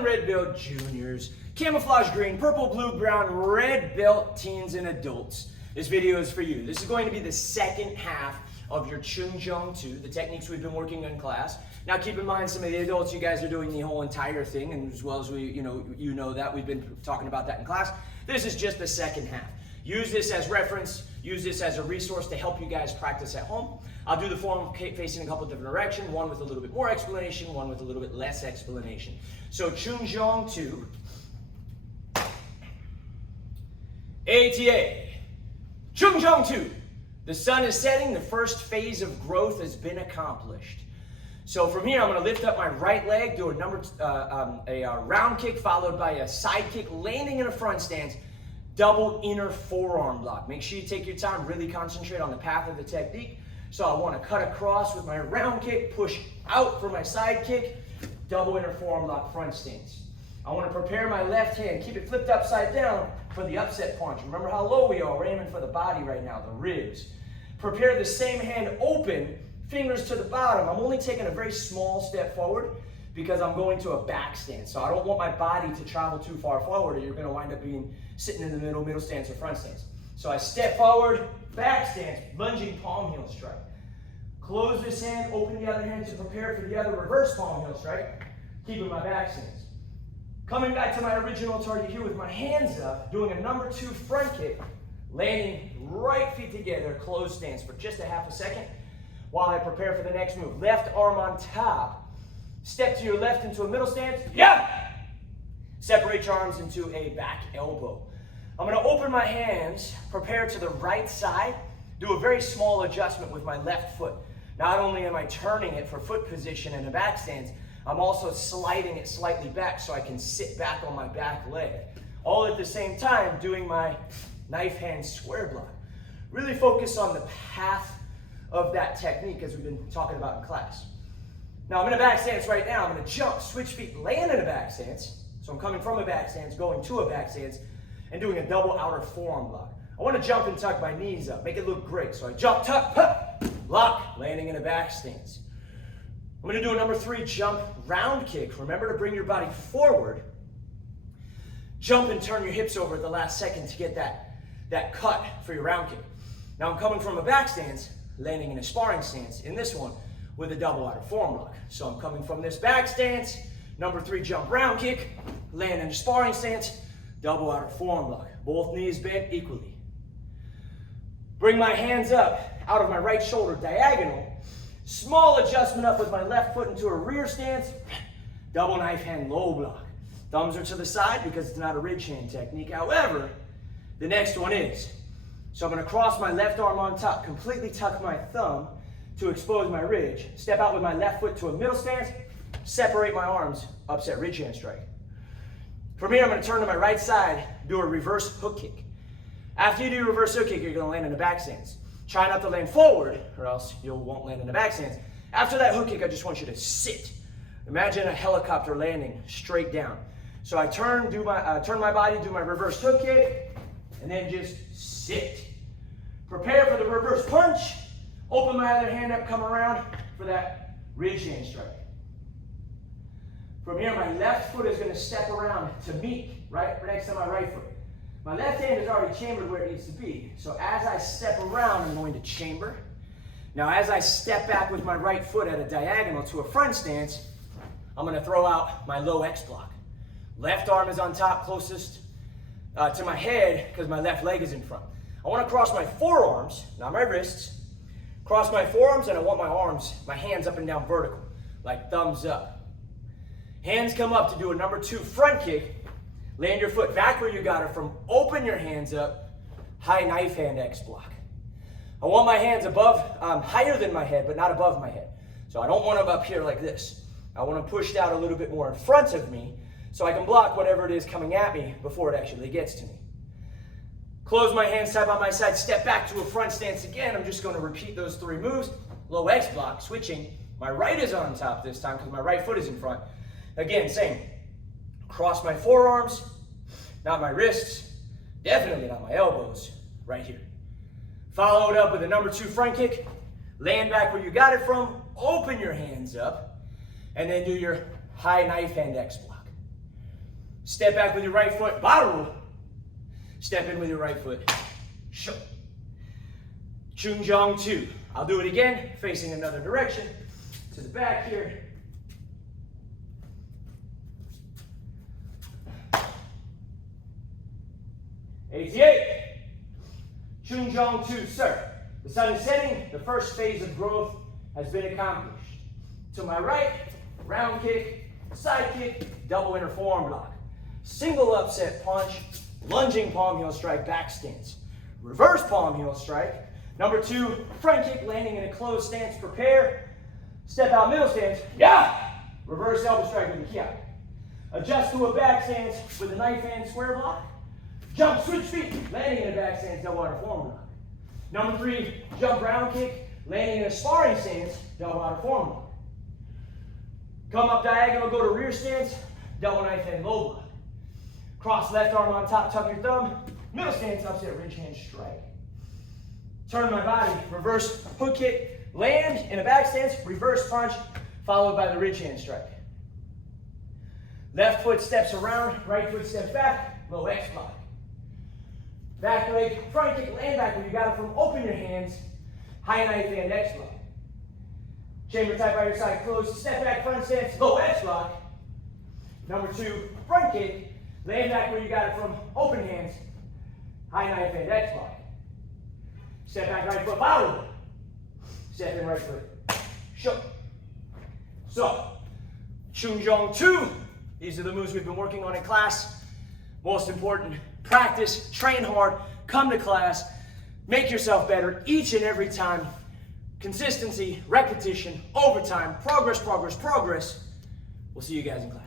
and red belt juniors, camouflage green, purple, blue, brown, red belt teens and adults. This video is for you. This is going to be the second half of your Choon Jung 2, the techniques we've been working in class. Now keep in mind some of the adults, you guys are doing the whole entire thing, and as well as you know that we've been talking about that in class. This is just the second half. Use this as reference, use this as a resource to help you guys practice at home. I'll do the form facing a couple of different directions, one with a little bit more explanation, one with a little bit less explanation. So Choon Jung 2, ATA, Choon Jung 2. The sun is setting, the first phase of growth has been accomplished. So from here, I'm going to lift up my right leg, do a round kick followed by a side kick, landing in a front stance, double inner forearm block. Make sure you take your time, really concentrate on the path of the technique. So I want to cut across with my round kick, push out for my side kick, double inner forearm block, front stance. I want to prepare my left hand, keep it flipped upside down for the upset punch. Remember how low we are, we're aiming for the body right now, the ribs. Prepare the same hand open, fingers to the bottom. I'm only taking a very small step forward because I'm going to a back stance. So I don't want my body to travel too far forward or you're going to wind up sitting in the middle stance or front stance. So I step forward, back stance, lunging palm heel strike. Close this hand, open the other hand to prepare for the other reverse palm heel strike, keeping my back stance. Coming back to my original target here with my hands up, doing a number 2 front kick, landing right feet together, closed stance for just a half a second while I prepare for the next move. Left arm on top, step to your left into a middle stance, yeah! Separate your arms into a back elbow. I'm going to open my hands, prepare to the right side, do a very small adjustment with my left foot. Not only am I turning it for foot position in a back stance, I'm also sliding it slightly back so I can sit back on my back leg. All at the same time doing my knife hand square block. Really focus on the path of that technique as we've been talking about in class. Now I'm in a back stance right now. I'm going to jump, switch feet, land in a back stance. So I'm coming from a back stance, going to a back stance, and doing a double outer forearm block. I want to jump and tuck my knees up, make it look great. So I jump, tuck, huh, block, landing in a back stance. I'm going to do a number 3 jump round kick. Remember to bring your body forward. Jump and turn your hips over at the last second to get that cut for your round kick. Now I'm coming from a back stance, landing in a sparring stance in this one with a double outer forearm block. So I'm coming from this back stance, number 3 jump round kick, land in a sparring stance, double outer forearm block. Both knees bent equally. Bring my hands up out of my right shoulder diagonal. Small adjustment up with my left foot into a rear stance. Double knife hand low block. Thumbs are to the side because it's not a ridge hand technique. However, the next one is. So I'm going to cross my left arm on top, completely tuck my thumb to expose my ridge. Step out with my left foot to a middle stance. Separate my arms, upset ridge hand strike. From here, I'm going to turn to my right side, do a reverse hook kick. After you do a reverse hook kick, you're going to land in a back stance. Try not to land forward, or else you won't land in a back stance. After that hook kick, I just want you to sit. Imagine a helicopter landing straight down. So I turn my body, do my reverse hook kick, and then just sit. Prepare for the reverse punch. Open my other hand up, come around for that ridge hand strike. From here, my left foot is going to step around to meet right next to my right foot. My left hand is already chambered where it needs to be. So as I step around, I'm going to chamber. Now as I step back with my right foot at a diagonal to a front stance, I'm going to throw out my low X block. Left arm is on top, closest to my head because my left leg is in front. I want to cross my forearms, not my wrists. Cross my forearms and I want my hands up and down vertical, like thumbs up. Hands come up to do a number 2 front kick. Land your foot back where you got it from. Open your hands up. High knife hand X block. I want my hands above, higher than my head, but not above my head. So I don't want them up here like this. I want them pushed out a little bit more in front of me so I can block whatever it is coming at me before it actually gets to me. Close my hands tight by my side. Step back to a front stance again. I'm just going to repeat those 3 moves. Low X block, switching. My right is on top this time because my right foot is in front. Again, same. Cross my forearms, not my wrists, definitely not my elbows, right here. Follow it up with a number 2 front kick, land back where you got it from, open your hands up, and then do your high knife hand X block. Step back with your right foot, baru. Step in with your right foot, shou. Choon, Jung, 2. I'll do it again, facing another direction. To the back here. '88. Choon, Jung, 2, sir. The sun is setting. The first phase of growth has been accomplished. To my right, round kick, side kick, double inner forearm block. Single upset punch, lunging palm heel strike, back stance. Reverse palm heel strike. Number 2, front kick, landing in a closed stance. Prepare. Step out middle stance. Yeah! Reverse elbow strike with the kiai. Adjust to a back stance with a knife hand square block. Jump, switch feet, landing in a back stance, double outer forearm block. Number 3, jump round kick, landing in a sparring stance, double outer forearm block. Come up diagonal, go to rear stance, double knife hand low block. Cross left arm on top, tuck your thumb, middle stance, upset ridge hand strike. Turn my body, reverse hook kick, land in a back stance, reverse punch, followed by the ridge hand strike. Left foot steps around, right foot steps back, low X block. Back leg, front kick, land back where you got it from, open your hands, high knife hand X block. Chamber tight by your side, close, step back, front stance, low X block. Number 2, front kick, land back where you got it from, open hands, high knife hand X block. Step back, right foot, baru. Step in, right foot, shou. So, Choon, Jung, 2. These are the moves we've been working on in class. Most important, practice, train hard, come to class, make yourself better each and every time. Consistency, repetition, overtime, progress, progress, progress. We'll see you guys in class.